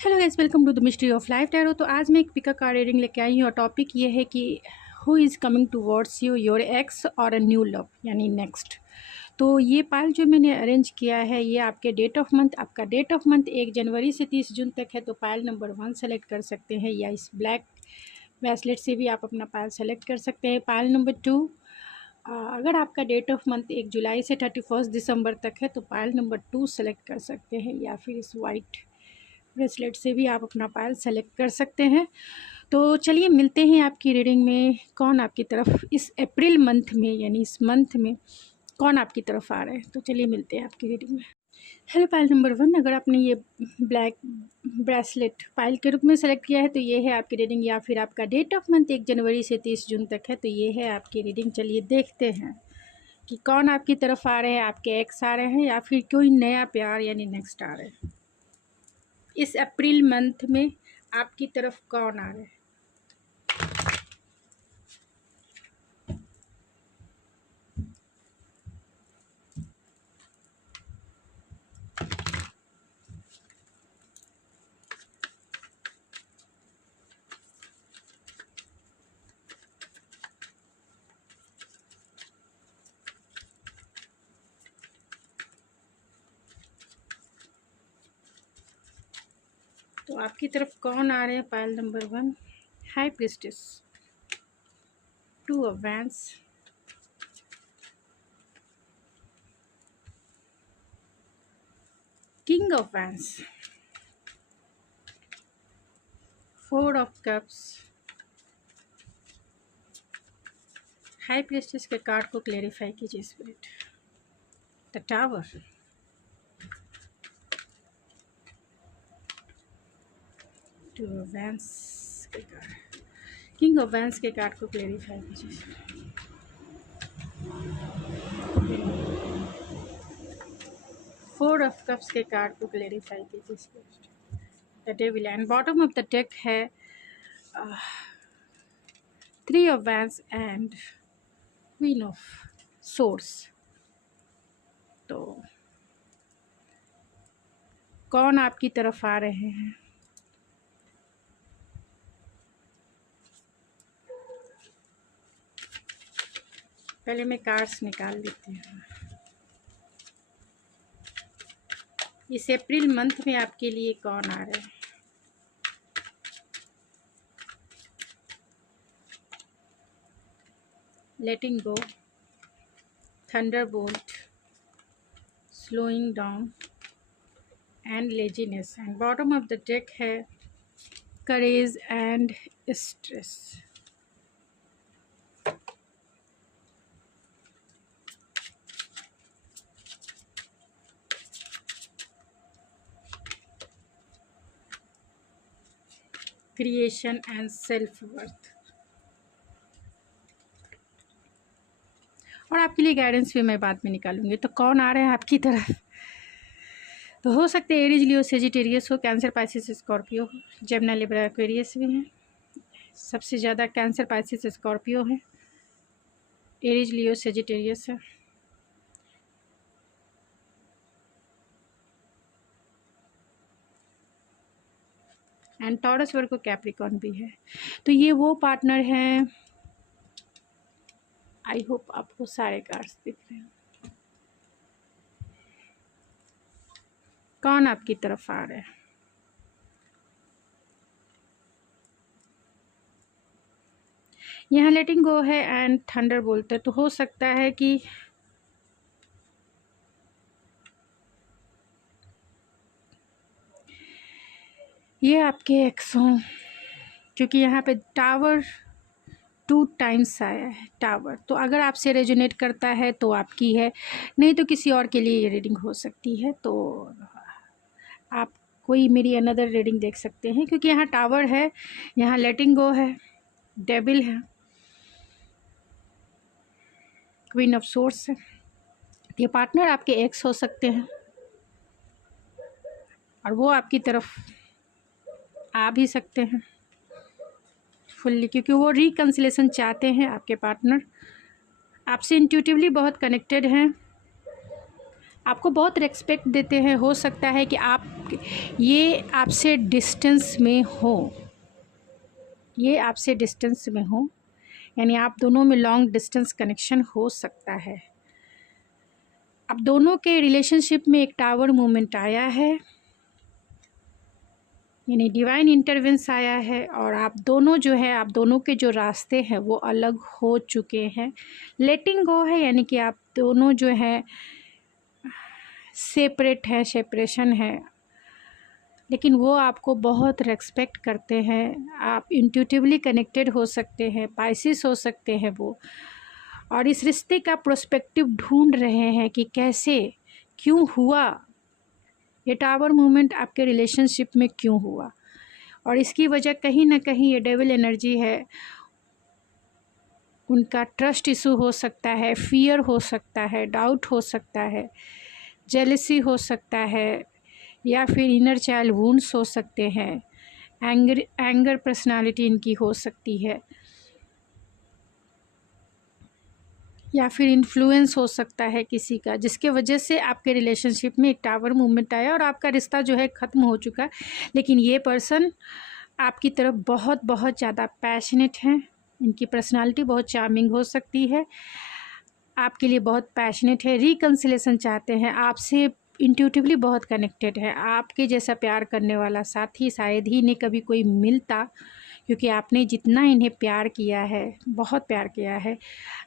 Hello guys, welcome to the mystery of life tarot. तो आज मैं एक पिका कार्ड रीडिंग लेके आई हूँ और टॉपिक ये है कि who is coming towards you, your x और अ न्यू लव, यानी नेक्स्ट। तो ये पाल जो मैंने अरेंज किया है ये आपके डेट ऑफ मंथ, आपका डेट ऑफ मंथ 1 जनवरी से 30 जून तक है। तो पायल नंबर 1 सेलेक्ट कर सकते हैं या इस ब्लैक ब्रेसलेट से भी आप अपना पायल सेलेक्ट कर सकते हैं। पायल नंबर 2, अगर आपका डेट ऑफ मंथ 1 जुलाई से 31 दिसंबर तक है तो पायल नंबर 2 सेलेक्ट कर सकते हैं या फिर इस वाइट ब्रेसलेट से भी आप अपना पायल सेलेक्ट कर सकते हैं। तो चलिए मिलते हैं आपकी रीडिंग में, कौन आपकी तरफ इस अप्रैल मंथ में, यानी इस मंथ में कौन आपकी तरफ आ रहा है। तो चलिए मिलते हैं आपकी रीडिंग में। हेलो पायल नंबर 1, अगर आपने ये ब्लैक ब्रेसलेट पायल के रूप में सेलेक्ट किया है तो ये है आपकी रीडिंग, या फिर आपका डेट ऑफ मंथ 1 जनवरी से 30 जून तक है तो ये है आपकी रीडिंग। चलिए देखते हैं कि कौन आपकी तरफ आ रहे हैं, आपके एक्स आ रहे हैं या फिर कोई नया प्यार यानी नेक्स्ट आ रहे हैं। इस अप्रैल मंथ में आपकी तरफ कौन आ रहा है। तो आपकी तरफ कौन आ रहे हैं। Pile number 1, high priestess, 2 of wands, king of wands, 4 of cups. High priestess के कार्ड को क्लेरिफाई कीजिए spirit. The tower, 2 of wands के कार्ड, किंग ऑफ वैंड्स के कार्ड को क्लेरिफाई कीजिए। 4 ऑफ कप्स के कार्ड को क्लेरिफाई कीजिए spirit. The devil, and bottom of the deck है 3 of wands and queen of source. तो कौन आपकी तरफ आ रहे हैं। पहले मैं कार्ड्स निकाल लेती हूँ। इस अप्रैल मंथ में आपके लिए कौन आ रहा है। Letting go, thunderbolt, slowing down and laziness, and bottom of the deck है courage and stress. Creation and self worth. और आपके लिए गाइडेंस भी मैं बाद में निकालूंगी। तो कौन आ रहे हैं आपकी तरफ। तो हो सकते हैं एरीज, लियो, सेजिटेरियस हो, कैंसर, पाइसिस, स्कॉर्पियो हो, जेमिनी, लिब्रा, एक्वेरियस भी हैं। सबसे ज़्यादा कैंसर, पाइसिस, स्कॉर्पियो है। एरीज, लियो, सेजिटेरियस है। एंड टॉरस, वर्गो, कैप्रिकॉर्न भी है। तो ये वो पार्टनर हैं। आई होप आपको सारे कार्ड्स दिख रहे हैं। कौन आपकी तरफ आ रहा है। यहाँ लेटिंग गो है एंड थंडर बोलते हैं। तो हो सकता है कि ये आपके एक्स हों, क्योंकि यहाँ पे टावर 2 टाइम्स आया है टावर। तो अगर आपसे रेजोनेट करता है तो आपकी है, नहीं तो किसी और के लिए ये रीडिंग हो सकती है। तो आप कोई मेरी अनदर रीडिंग देख सकते हैं, क्योंकि यहाँ टावर है, यहाँ लेटिंग गो है, डेविल है, क्वीन ऑफ सोर्स है। ये पार्टनर आपके एक्स हो सकते हैं और वो आपकी तरफ आ भी सकते हैं फुल्ली, क्योंकि वो रिकन्सिलेशन चाहते हैं। आपके पार्टनर आपसे इंट्यूटिवली बहुत कनेक्टेड हैं, आपको बहुत रिस्पेक्ट देते हैं। हो सकता है कि आप ये आपसे डिस्टेंस में हो, ये आपसे डिस्टेंस में हो, यानी आप दोनों में लॉन्ग डिस्टेंस कनेक्शन हो सकता है। अब दोनों के रिलेशनशिप में एक टावर मोमेंट आया है, यानी डिवाइन इंटरवेंस आया है, और आप दोनों जो है, आप दोनों के जो रास्ते हैं वो अलग हो चुके हैं। लेटिंग गो है, यानी कि आप दोनों जो है सेपरेट है, सेपरेशन है, लेकिन वो आपको बहुत रेस्पेक्ट करते हैं। आप इंट्यूटिवली कनेक्टेड हो सकते हैं, पाइसिस हो सकते हैं वो, और इस रिश्ते का प्रोस्पेक्टिव ढूंढ रहे हैं कि कैसे, क्यों हुआ ये टावर मूवमेंट आपके रिलेशनशिप में, क्यों हुआ। और इसकी वजह कहीं ना कहीं ये डेविल एनर्जी है। उनका ट्रस्ट इशू हो सकता है, फियर हो सकता है, डाउट हो सकता है, जेलसी हो सकता है, या फिर इनर चाइल्ड वुंड्स हो सकते हैं, एंगर पर्सनालिटी इनकी हो सकती है, या फिर इन्फ्लुएंस हो सकता है किसी का, जिसके वजह से आपके रिलेशनशिप में एक टावर मूवमेंट आया और आपका रिश्ता जो है ख़त्म हो चुका है। लेकिन ये पर्सन आपकी तरफ बहुत बहुत ज़्यादा पैशनेट हैं। इनकी पर्सनालिटी बहुत चार्मिंग हो सकती है, आपके लिए बहुत पैशनेट है, रिकन्सिलेशन चाहते हैं आपसे, इंट्यूटिवली बहुत कनेक्टेड है। आपके जैसा प्यार करने वाला साथी शायद ही इन्हें कभी कोई मिलता, क्योंकि आपने जितना इन्हें प्यार किया है, बहुत प्यार किया है।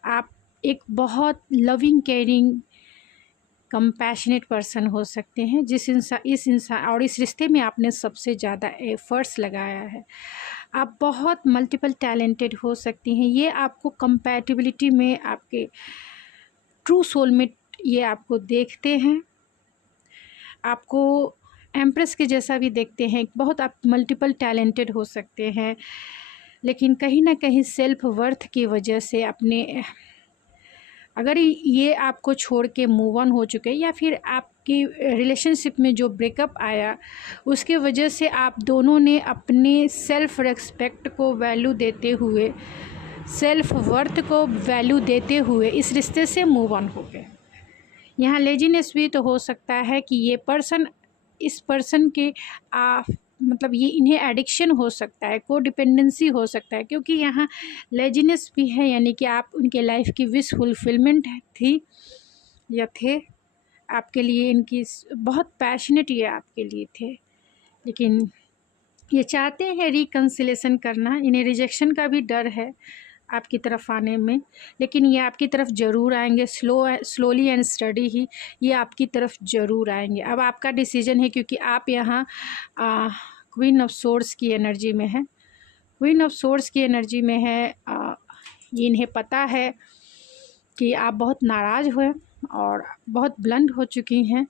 आप एक बहुत लविंग, केयरिंग, कंपैशनेट पर्सन हो सकते हैं, इस इंसान और इस रिश्ते में आपने सबसे ज़्यादा एफर्ट्स लगाया है। आप बहुत मल्टीपल टैलेंटेड हो सकती हैं। ये आपको कंपैटिबिलिटी में आपके ट्रू सोलमेट ये आपको देखते हैं, आपको एम्प्रेस के जैसा भी देखते हैं। बहुत आप मल्टीपल टैलेंटेड हो सकते हैं, लेकिन कहीं ना कहीं सेल्फ वर्थ की वजह से अपने, अगर ये आपको छोड़ के मूव ऑन हो चुके हैं, या फिर आपकी रिलेशनशिप में जो ब्रेकअप आया उसके वजह से आप दोनों ने अपने सेल्फ रेस्पेक्ट को वैल्यू देते हुए, सेल्फ वर्थ को वैल्यू देते हुए इस रिश्ते से मूव ऑन हो गए। यहाँ लेजीनेस भी तो हो सकता है कि ये पर्सन, इस पर्सन के मतलब ये इन्हें एडिक्शन हो सकता है, को डिपेंडेंसी हो सकता है, क्योंकि यहाँ लेजीनेस भी है, यानी कि आप उनके लाइफ की विश फुलफिलमेंट थी या थे आपके लिए, इनकी बहुत पैशनेट ये आपके लिए थे, लेकिन ये चाहते हैं रिकन्सिलेशन करना। इन्हें रिजेक्शन का भी डर है आपकी तरफ आने में, लेकिन ये आपकी तरफ ज़रूर आएंगे, स्लोली एंड स्टडी ही ये आपकी तरफ ज़रूर आएंगे। अब आपका डिसीजन है, क्योंकि आप यहाँ क्वीन ऑफ सोर्स की एनर्जी में है, क्वीन ऑफ सोर्स की एनर्जी में है। ये इन्हें पता है कि आप बहुत नाराज़ हुए और बहुत ब्लंट हो चुकी हैं।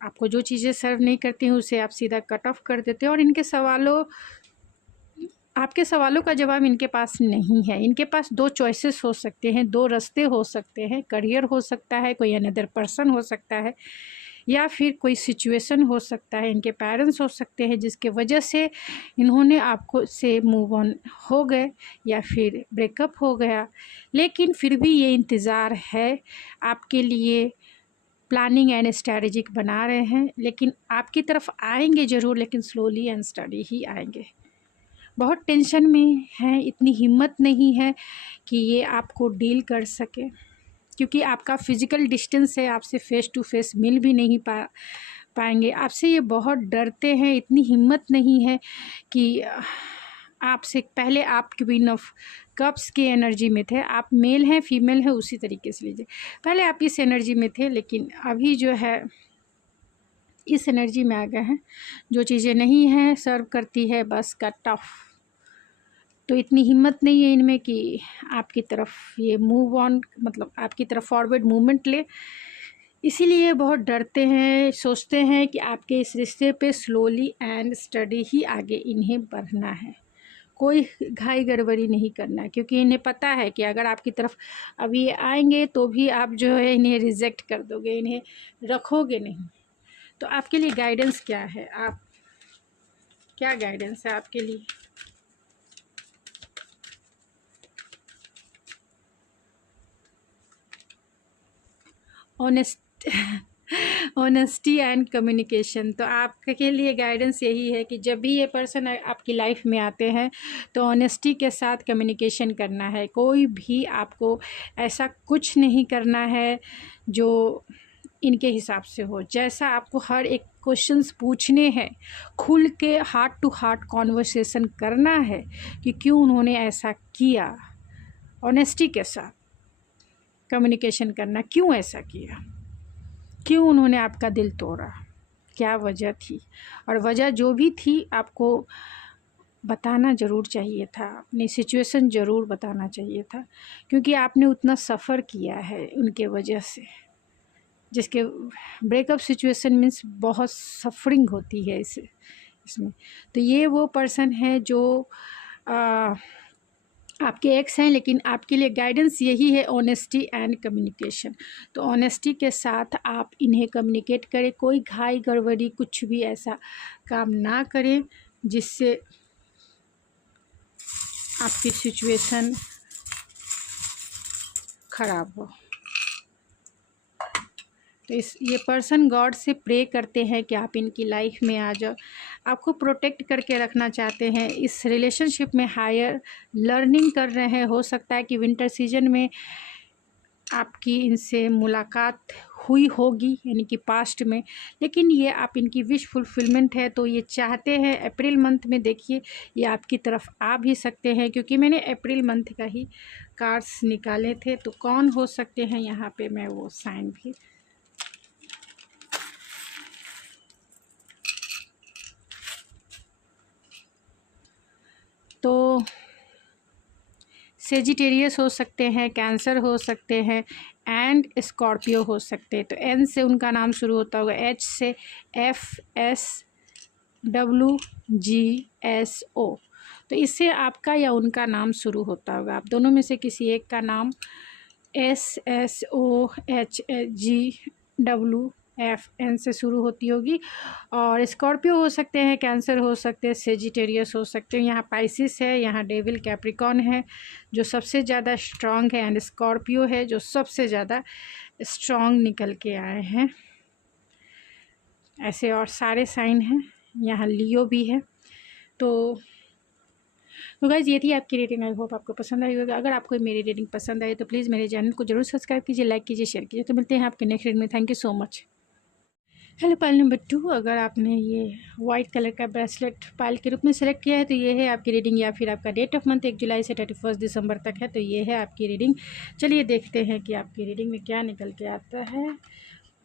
आपको जो चीज़ें सर्व नहीं करती हैं उसे आप सीधा कट ऑफ कर देते हैं, और आपके सवालों का जवाब इनके पास नहीं है। इनके पास दो चॉइसेस हो सकते हैं, दो रास्ते हो सकते हैं। करियर हो सकता है, कोई अनदर पर्सन हो सकता है, या फिर कोई सिचुएशन हो सकता है, इनके पेरेंट्स हो सकते हैं जिसके वजह से इन्होंने आपको से मूव ऑन हो गए या फिर ब्रेकअप हो गया। लेकिन फिर भी ये इंतज़ार है आपके लिए, प्लानिंग एंड स्ट्रैटेजिक बना रहे हैं, लेकिन आपकी तरफ आएंगे ज़रूर, लेकिन स्लोली एंड स्टडी ही आएंगे। बहुत टेंशन में हैं, इतनी हिम्मत नहीं है कि ये आपको डील कर सके, क्योंकि आपका फ़िज़िकल डिस्टेंस है, आपसे फ़ेस टू फेस मिल भी नहीं पाएंगे। आपसे ये बहुत डरते हैं, इतनी हिम्मत नहीं है कि आपसे। पहले आप क्वीन ऑफ कप्स की एनर्जी में थे, आप मेल हैं फीमेल हैं उसी तरीके से लीजिए। पहले आप इस एनर्जी में थे, लेकिन अभी जो है इस एनर्जी में आ गए हैं। जो चीज़ें नहीं हैं सर्व करती है, बस कट ऑफ। तो इतनी हिम्मत नहीं है इनमें कि आपकी तरफ ये मूव ऑन, मतलब आपकी तरफ फॉरवर्ड मूवमेंट ले। इसीलिए बहुत डरते हैं, सोचते हैं कि आपके इस रिश्ते पे स्लोली एंड स्टडी ही आगे इन्हें बढ़ना है, कोई घाई गड़बड़ी नहीं करना, क्योंकि इन्हें पता है कि अगर आपकी तरफ अभी ये आएंगे तो भी आप जो है इन्हें रिजेक्ट कर दोगे, इन्हें रखोगे नहीं। तो आपके लिए गाइडेंस क्या है, आप क्या गाइडेंस है आपके लिए? Honest honesty and communication. तो आपके लिए गाइडेंस यही है कि जब भी ये पर्सन आपकी लाइफ में आते हैं तो ऑनेस्टी के साथ कम्युनिकेशन करना है। कोई भी आपको ऐसा कुछ नहीं करना है जो इनके हिसाब से हो। जैसा आपको हर एक क्वेश्चंस पूछने हैं, खुल के हार्ट टू हार्ट कॉन्वर्सेशन करना है कि क्यों उन्होंने ऐसा किया। ऑनेस्टी के साथ कम्युनिकेशन करना, क्यों ऐसा किया, क्यों उन्होंने आपका दिल तोड़ा, क्या वजह थी। और वजह जो भी थी आपको बताना ज़रूर चाहिए था, अपनी सिचुएशन ज़रूर बताना चाहिए था, क्योंकि आपने उतना सफ़र किया है उनके वजह से। जिसके ब्रेकअप सिचुएशन मीन्स बहुत सफरिंग होती है इसमें। तो ये वो पर्सन है जो आपके एक्स हैं, लेकिन आपके लिए गाइडेंस यही है ऑनेस्टी एंड कम्युनिकेशन। तो ऑनेस्टी के साथ आप इन्हें कम्युनिकेट करें, कोई घाई गड़बड़ी कुछ भी ऐसा काम ना करें जिससे आपकी सिचुएशन ख़राब हो। तो ये पर्सन गॉड से प्रे करते हैं कि आप इनकी लाइफ में आ जाओ, आपको प्रोटेक्ट करके रखना चाहते हैं। इस रिलेशनशिप में हायर लर्निंग कर रहे हैं। हो सकता है कि विंटर सीजन में आपकी इनसे मुलाकात हुई होगी, यानी कि पास्ट में, लेकिन ये आप इनकी विश फुलफिलमेंट है। तो ये चाहते हैं अप्रैल मंथ में, देखिए ये आपकी तरफ आ भी सकते हैं, क्योंकि मैंने अप्रैल मंथ का ही कार्ड्स निकाले थे। तो कौन हो सकते हैं यहाँ पे मैं वो साइन भी तो सेजिटेरियस हो सकते हैं, कैंसर हो सकते हैं एंड स्कॉर्पियो हो सकते हैं। तो एन से उनका नाम शुरू होता होगा, एच से FSWGSO। तो इससे आपका या उनका नाम शुरू होता होगा। आप दोनों में से किसी एक का नाम SSOHGWFN से शुरू होती होगी। और स्कॉर्पियो हो सकते हैं, कैंसर हो सकते हैं, सेजिटेरियस हो सकते हैं। यहाँ पाइसिस है, यहाँ डेविल कैप्रिकॉन है जो सबसे ज़्यादा स्ट्रॉन्ग है, एंड स्कॉर्पियो है जो सबसे ज़्यादा स्ट्रॉन्ग निकल के आए हैं। ऐसे और सारे साइन हैं, यहाँ लियो भी है। तो गाइज़ ये थी आपकी रेटिंग। आई होप आपको पसंद आई होगा। अगर आपको मेरी रेटिंग पसंद आई तो प्लीज़ मेरे चैनल को जरूर सब्सक्राइब कीजिए, लाइक कीजिए, शेयर कीजिए। तो मिलते हैं आपके नेक्स्ट रेटिंग में। Thank you so much. Hello pile number 2, अगर आपने ये वाइट कलर का ब्रेसलेट पाइल के रूप में सेलेक्ट किया है तो ये है आपकी रीडिंग, या फिर आपका डेट ऑफ मंथ 1 जुलाई से 31 दिसंबर तक है। तो ये है आपकी रीडिंग। चलिए देखते हैं कि आपकी रीडिंग में क्या निकल के आता है।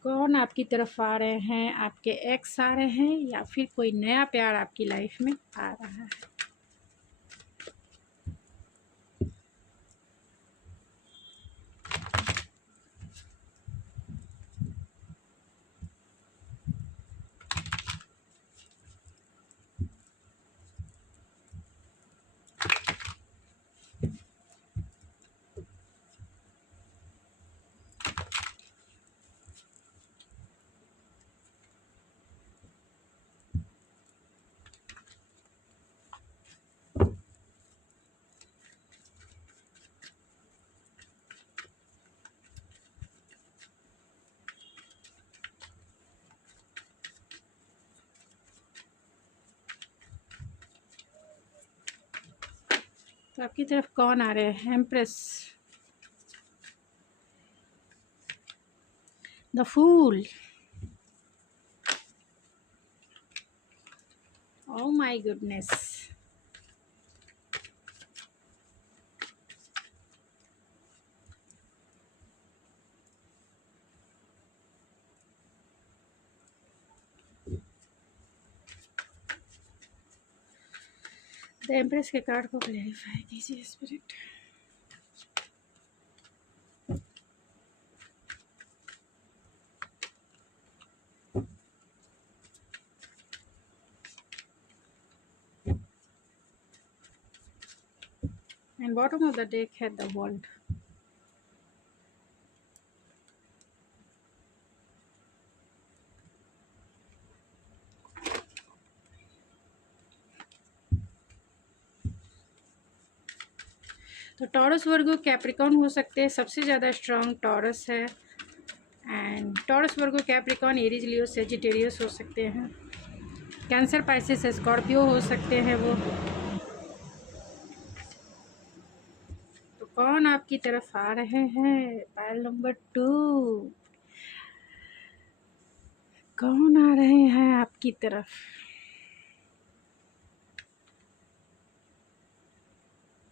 कौन आपकी तरफ आ रहे हैं, आपके एक्स आ रहे हैं या फिर कोई नया प्यार आपकी लाइफ में आ रहा है। तो आपकी तरफ कौन आ रहे हैं, empress, the fool, oh my goodness, the empress के कार्ड को क्लैरिफाई कीजिए spirit. And bottom of the deck had the world. तो टॉरस वर्गो कैप्रिकॉन हो सकते हैं, सबसे ज़्यादा स्ट्रॉन्ग टॉरस है and Taurus, Virgo, Capricorn, Aries, Leo, Sagittarius हो सकते हैं। कैंसर, पाइसेस, स्कॉर्पियो हो सकते हैं वो। तो कौन आपकी तरफ आ रहे हैं? पायल नंबर 2, कौन आ रहे हैं आपकी तरफ?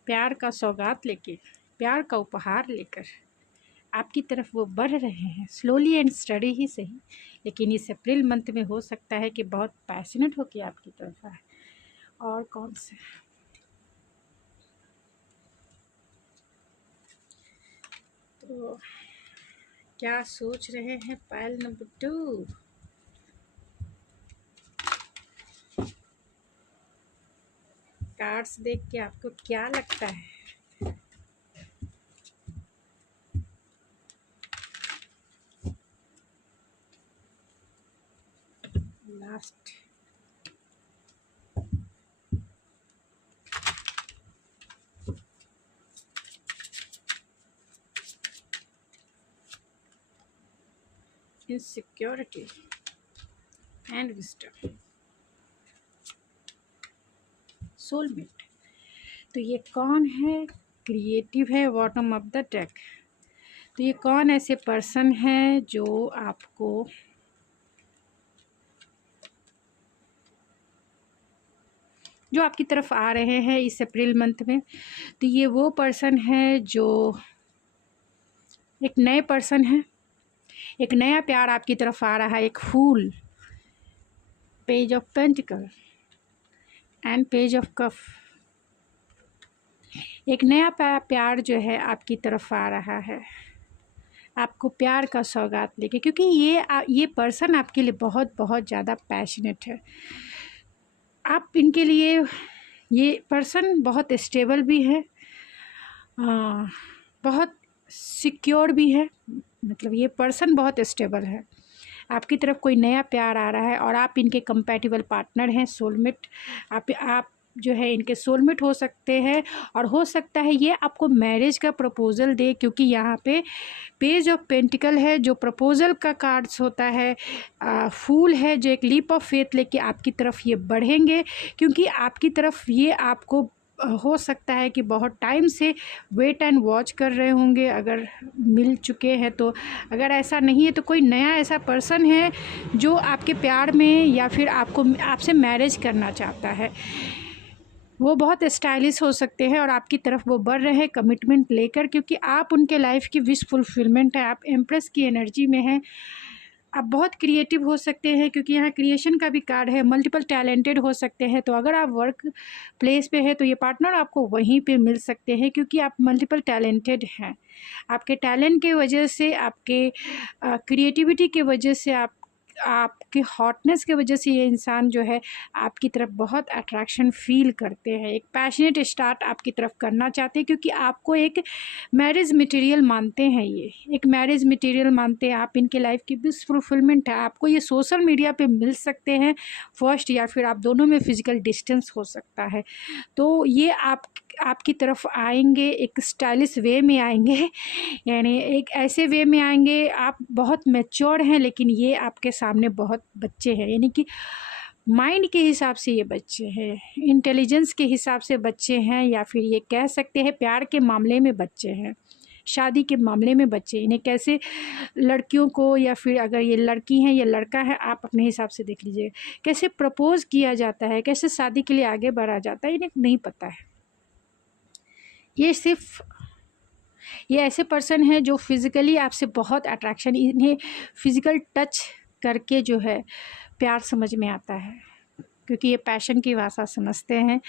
प्यार का सौगात लेके, प्यार का उपहार लेकर आपकी तरफ वो बढ़ रहे हैं, स्लोली एंड स्टडी ही सही, लेकिन इस अप्रैल मंथ में हो सकता है कि बहुत पैशनेट होके आपकी तरफ आए। और कौन से? तो क्या सोच रहे हैं पायल नंबर 2? कार्ड्स देख के आपको क्या लगता है? Last insecurity and wisdom, soulmate. तो ये कौन है? क्रिएटिव है, बॉटम ऑफ द डेक। तो ये कौन ऐसे पर्सन है जो आपको जो आपकी तरफ आ रहे हैं इस अप्रैल मंथ में? तो ये वो पर्सन है जो एक नए पर्सन है, एक नया प्यार आपकी तरफ आ रहा है। एक fool, page of pentacle and page of cups. एक नया प्यार जो है आपकी तरफ आ रहा है, आपको प्यार का सौगात लेके, क्योंकि ये पर्सन आपके लिए बहुत बहुत ज़्यादा पैशनेट है। आप इनके लिए, ये पर्सन बहुत स्टेबल भी है, बहुत सिक्योर भी है। मतलब ये पर्सन बहुत स्टेबल है। आपकी तरफ कोई नया प्यार आ रहा है और आप इनके कंपैटिबल पार्टनर हैं, सोलमेट। आप जो है इनके सोलमेट हो सकते हैं, और हो सकता है ये आपको मैरिज का प्रपोज़ल दे, क्योंकि यहाँ पे पेज ऑफ पेंटिकल है जो प्रपोज़ल का कार्ड्स होता है, फूल है जो एक लीप ऑफ फेथ लेके आपकी तरफ ये बढ़ेंगे, क्योंकि आपकी तरफ ये आपको हो सकता है कि बहुत टाइम से वेट एंड वॉच कर रहे होंगे, अगर मिल चुके हैं तो। अगर ऐसा नहीं है तो कोई नया ऐसा पर्सन है जो आपके प्यार में या फिर आपसे मैरिज करना चाहता है। वो बहुत स्टाइलिश हो सकते हैं और आपकी तरफ वो बढ़ रहे हैं कमिटमेंट लेकर, क्योंकि आप उनके लाइफ की विश फुलफिलमेंट है। आप एम्प्रेस की एनर्जी में हैं। आप बहुत क्रिएटिव हो सकते हैं, क्योंकि यहाँ क्रिएशन का भी कार्ड है। मल्टीपल टैलेंटेड हो सकते हैं। तो अगर आप वर्क प्लेस पे है तो ये पार्टनर आपको वहीं पे मिल सकते हैं, क्योंकि आप मल्टीपल टैलेंटेड हैं। आपके टैलेंट के वजह से, आपके क्रिएटिविटी के वजह से, आपके हॉटनेस की वजह से ये इंसान जो है आपकी तरफ बहुत अट्रैक्शन फील करते हैं। एक पैशनेट स्टार्ट आपकी तरफ करना चाहते हैं, क्योंकि आपको एक मैरिज मटेरियल मानते हैं। ये एक मैरिज मटेरियल मानते हैं। आप इनके लाइफ की विश फुलफिलमेंट है। आपको ये सोशल मीडिया पे मिल सकते हैं फर्स्ट, या फिर आप दोनों में फिजिकल डिस्टेंस हो सकता है। तो ये आपकी तरफ आएंगे, एक स्टाइलिश वे में आएंगे, यानी एक ऐसे वे में आएंगे। आप बहुत मैच्योर हैं, लेकिन ये आपके सामने बहुत बच्चे हैं, यानी कि माइंड के हिसाब से ये बच्चे हैं, इंटेलिजेंस के हिसाब से बच्चे हैं, या फिर ये कह सकते हैं प्यार के मामले में बच्चे हैं, शादी के मामले में बच्चे। इन्हें कैसे लड़कियों को, या फिर अगर ये लड़की हैं या लड़का है, आप अपने हिसाब से देख लीजिए, कैसे प्रपोज़ किया जाता है, कैसे शादी के लिए आगे बढ़ा जाता है, इन्हें नहीं पता है। ये ऐसे पर्सन हैं जो फिज़िकली आपसे बहुत अट्रैक्शन, इन्हें फ़िज़िकल टच करके जो है प्यार समझ में आता है, क्योंकि ये पैशन की भाषा समझते हैं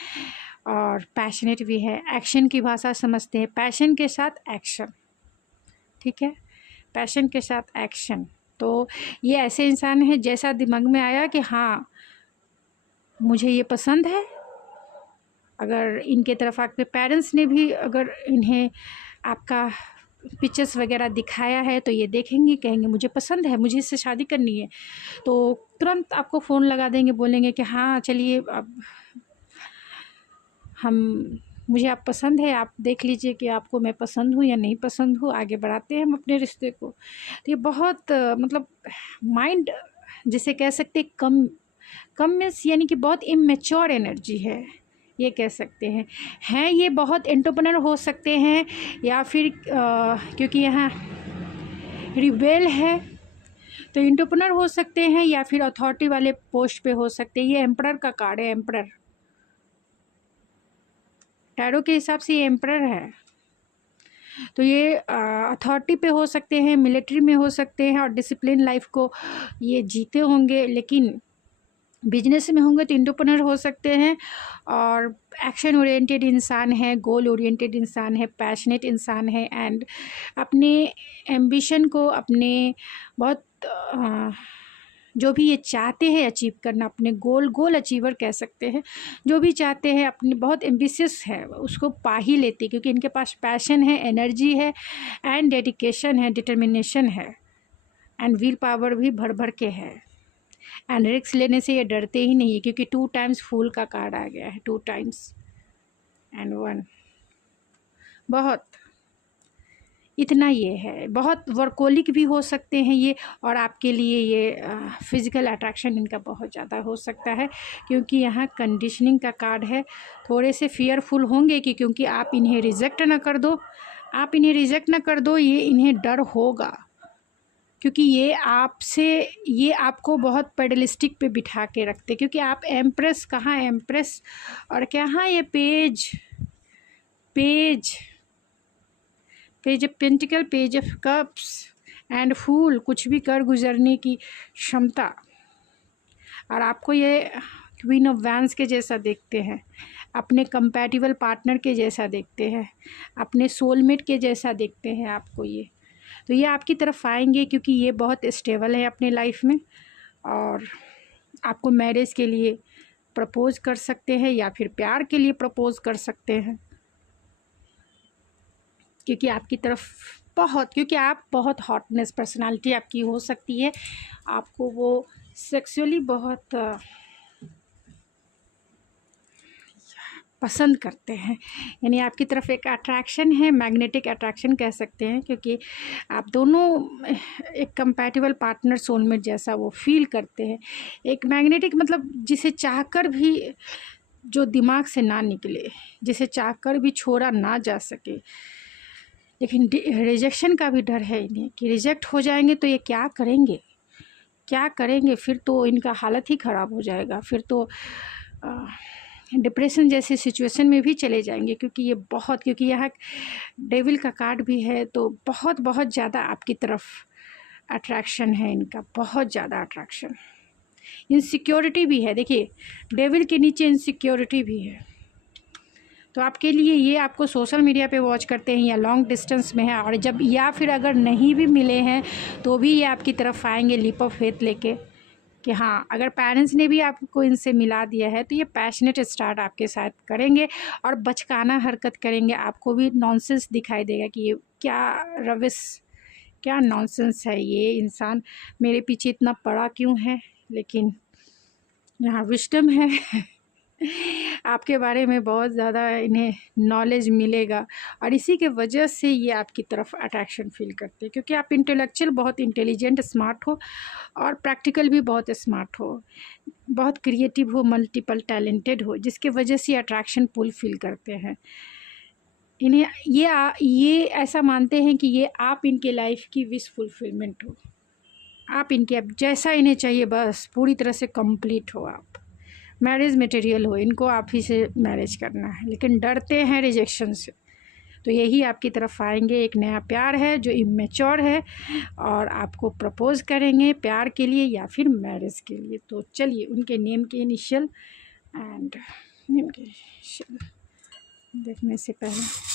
और पैशनेट भी है। एक्शन की भाषा समझते हैं, पैशन के साथ एक्शन, ठीक है, पैशन के साथ एक्शन। तो ये ऐसे इंसान हैं, जैसा दिमाग में आया कि हाँ मुझे ये पसंद है, अगर इनके तरफ आपके पेरेंट्स ने भी अगर इन्हें आपका पिक्चर्स वगैरह दिखाया है तो ये देखेंगे, कहेंगे मुझे पसंद है, मुझे इससे शादी करनी है, तो तुरंत आपको फ़ोन लगा देंगे, बोलेंगे कि हाँ चलिए अब हम मुझे आप पसंद है, आप देख लीजिए कि आपको मैं पसंद हूँ या नहीं पसंद हूँ, आगे बढ़ाते हैं हम अपने रिश्ते को। तो ये बहुत मतलब माइंड जिसे कह सकते हैं कम मीन्स यानी कि बहुत इमेच्योर एनर्जी है, ये कह सकते हैं ये बहुत एंटरप्रेन्योर हो सकते हैं, या फिर क्योंकि यहाँ रिबेल है तो एंटरप्रेन्योर हो सकते हैं, या फिर अथॉरिटी वाले पोस्ट पे हो सकते हैं। ये एम्परर का कार्ड है, एम्परर टैरो के हिसाब से ये एम्परर है। तो ये अथॉरिटी पे हो सकते हैं, मिलिट्री में हो सकते हैं, और डिसिप्लिन लाइफ को ये जीते होंगे, लेकिन बिजनेस में होंगे तो एंटरप्रेन्योर हो सकते हैं। और एक्शन ओरिएंटेड इंसान है, गोल ओरिएंटेड इंसान है, पैशनेट इंसान है, एंड अपने एम्बिशन को, अपने बहुत जो भी ये चाहते हैं अचीव करना, अपने गोल अचीवर कह सकते हैं, जो भी चाहते हैं अपने बहुत एम्बिशियस है उसको पा ही लेते, क्योंकि इनके पास पैशन है, एनर्जी है, एंड डेडिकेशन है, डिटर्मिनेशन है, एंड विल पावर भी भर भर के है। एंड रिस्क लेने से ये डरते ही नहीं है, क्योंकि 2 टाइम्स फूल का कार्ड आ गया है, 2 टाइम्स एंड 1। बहुत इतना ये है, बहुत वर्कोलिक भी हो सकते हैं ये, और आपके लिए ये फिज़िकल अट्रैक्शन इनका बहुत ज़्यादा हो सकता है, क्योंकि यहाँ कंडीशनिंग का कार्ड है। थोड़े से फियरफुल होंगे कि क्योंकि आप इन्हें रिजेक्ट ना कर दो, आप इन्हें रिजेक्ट ना कर दो, ये इन्हें डर होगा, क्योंकि ये आपको बहुत पेडलिस्टिक पे बिठा के रखते, क्योंकि आप एम्प्रेस, कहाँ एम्प्रेस और कहाँ ये page of pentacle, page of cups and fool, कुछ भी कर गुजरने की क्षमता। और आपको ये क्वीन ऑफ वैंस के जैसा देखते हैं, अपने कंपैटिबल पार्टनर के जैसा देखते हैं, अपने सोलमेट के जैसा देखते हैं आपको ये। तो ये आपकी तरफ आएंगे, क्योंकि ये बहुत स्टेबल है अपने लाइफ में, और आपको मैरिज के लिए प्रपोज़ कर सकते हैं, या फिर प्यार के लिए प्रपोज़ कर सकते हैं, क्योंकि आपकी तरफ क्योंकि आप बहुत हॉटनेस पर्सनालिटी आपकी हो सकती है, आपको वो सेक्सुअली बहुत पसंद करते हैं, यानी आपकी तरफ एक अट्रैक्शन है, मैग्नेटिक अट्रैक्शन कह सकते हैं, क्योंकि आप दोनों एक कंपैटिबल पार्टनर, सोलमेट जैसा वो फील करते हैं। एक मैग्नेटिक मतलब जिसे चाहकर भी जो दिमाग से ना निकले, जिसे चाहकर भी छोड़ा ना जा सके, लेकिन रिजेक्शन का भी डर है इन्हें कि रिजेक्ट हो जाएंगे तो ये क्या करेंगे, फिर तो इनका हालत ही ख़राब हो जाएगा, फिर तो डिप्रेशन जैसी सिचुएशन में भी चले जाएंगे, क्योंकि यहाँ डेविल का कार्ड भी है, तो बहुत बहुत ज़्यादा आपकी तरफ अट्रैक्शन है इनका, बहुत ज़्यादा अट्रैक्शन। इनसिक्योरिटी भी है, देखिए डेविल के नीचे इनसिक्योरिटी भी है। तो आपके लिए ये आपको सोशल मीडिया पे वॉच करते हैं या लॉन्ग डिस्टेंस में है, और जब या फिर अगर नहीं भी मिले हैं तो भी ये आपकी तरफ आएंगे लीप ऑफ फेथ लेके, कि हाँ अगर पेरेंट्स ने भी आपको इनसे मिला दिया है तो ये पैशनेट स्टार्ट आपके साथ करेंगे, और बचकाना हरकत करेंगे। आपको भी नॉनसेंस दिखाई देगा कि ये क्या नॉनसेंस है, ये इंसान मेरे पीछे इतना पड़ा क्यों है, लेकिन यहाँ विजडम है आपके बारे में बहुत ज़्यादा इन्हें नॉलेज मिलेगा, और इसी के वजह से ये आपकी तरफ अट्रैक्शन फील करते हैं, क्योंकि आप इंटेलेक्चुअल, बहुत इंटेलिजेंट, स्मार्ट हो, और प्रैक्टिकल भी बहुत स्मार्ट हो, बहुत क्रिएटिव हो, मल्टीपल टैलेंटेड हो, जिसके वजह से अट्रैक्शन पुल फील करते हैं। इन्हें ये ऐसा मानते हैं कि ये आप इनके लाइफ की विश फुलफिलमेंट हो, आप इनके अब जैसा इन्हें चाहिए बस पूरी तरह से कंप्लीट हो, आप मैरिज मटेरियल हो, इनको आप ही से मैरिज करना है, लेकिन डरते हैं रिजेक्शन से। तो यही आपकी तरफ आएंगे, एक नया प्यार है जो इमेच्योर है, और आपको प्रपोज़ करेंगे प्यार के लिए या फिर मैरिज के लिए। तो चलिए उनके नेम के इनिशियल देखने से पहले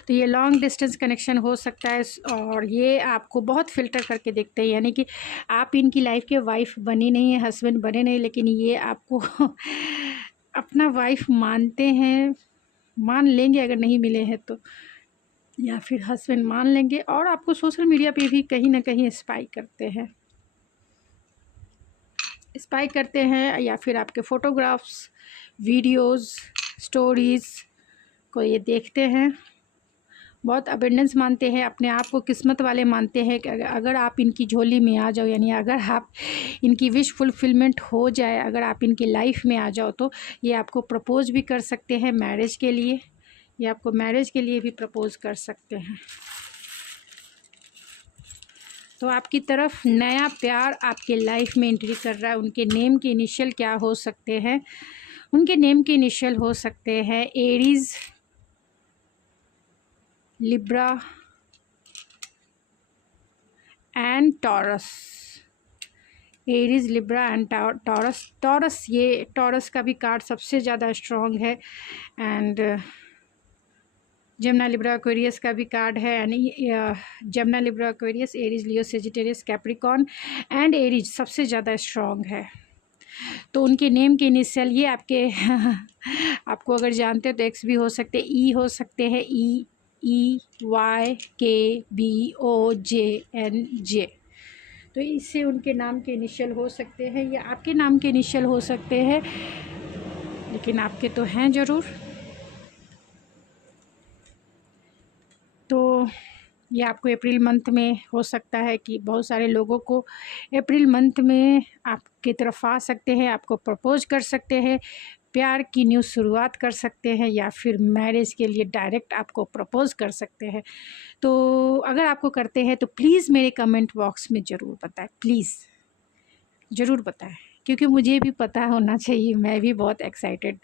तो ये लॉन्ग डिस्टेंस कनेक्शन हो सकता है, और ये आपको बहुत फ़िल्टर करके देखते हैं, यानी कि आप इनकी लाइफ के वाइफ बनी नहीं है, हस्बैंड बने नहीं, लेकिन ये आपको अपना वाइफ मानते हैं, मान लेंगे अगर नहीं मिले हैं तो, या फिर हस्बैंड मान लेंगे, और आपको सोशल मीडिया पे भी कहीं ना कहीं स्पाई करते हैं, स्पाई करते हैं या फिर आपके फ़ोटोग्राफ्स, वीडियोस, स्टोरीज़ को ये देखते हैं, बहुत अबेंडेंस मानते हैं, अपने आप को किस्मत वाले मानते हैं कि अगर आप इनकी झोली में आ जाओ, यानी अगर आप इनकी विश फुलफिलमेंट हो जाए, अगर आप इनकी लाइफ में आ जाओ तो ये आपको प्रपोज़ भी कर सकते हैं मैरिज के लिए, ये आपको मैरिज के लिए भी प्रपोज़ कर सकते हैं। तो आपकी तरफ नया प्यार आपके लाइफ में एंट्री कर रहा है। उनके नेम के इनिशियल क्या हो सकते हैं? उनके नेम के इनिशियल हो सकते हैं Aries, Libra and taurus. Aries, Libra and taurus. ये टॉरस का भी कार्ड सबसे ज़्यादा स्ट्रॉन्ग है एंड जमना, लिब्रा, एक्वेरियस का भी कार्ड है, यानी जमना, Libra, Aquarius, Aries, Leo, Sagittarius, Capricorn and Aries सबसे ज़्यादा स्ट्रॉन्ग है। तो उनके नेम के इनिशियल ये आपके आपको अगर जानते हो तो एक्स भी हो सकते हैं, ई हो सकते हैं, EYKBOJNJ। तो इससे उनके नाम के इनिशियल हो सकते हैं या आपके नाम के इनिशियल हो सकते हैं, लेकिन आपके तो हैं ज़रूर। तो ये आपको अप्रैल मंथ में हो सकता है कि बहुत सारे लोगों को अप्रैल मंथ में आपकी तरफ आ सकते हैं, आपको प्रपोज कर सकते हैं, प्यार की न्यू शुरुआत कर सकते हैं या फिर मैरिज के लिए डायरेक्ट आपको प्रपोज कर सकते हैं। तो अगर आपको करते हैं तो प्लीज़ मेरे कमेंट बॉक्स में ज़रूर बताएं, प्लीज़ ज़रूर बताएं, क्योंकि मुझे भी पता होना चाहिए। मैं भी बहुत एक्साइटेड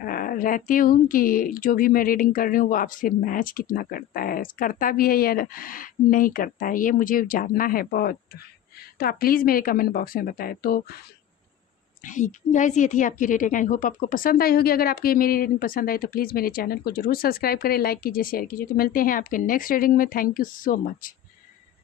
रहती हूँ कि जो भी मैं रीडिंग कर रही हूँ वो आपसे मैच कितना करता भी है या नहीं करता है, ये मुझे जानना है बहुत। तो आप प्लीज़ मेरे कमेंट बॉक्स में बताएं। तो गाइस ये थी आपकी रेटिंग, आई होप आपको पसंद आई होगी। अगर आपको ये मेरी रेटिंग पसंद आई तो प्लीज़ मेरे चैनल को ज़रूर सब्सक्राइब करें, लाइक कीजिए, शेयर कीजिए। तो मिलते हैं आपके नेक्स्ट रीडिंग में। Thank you so much.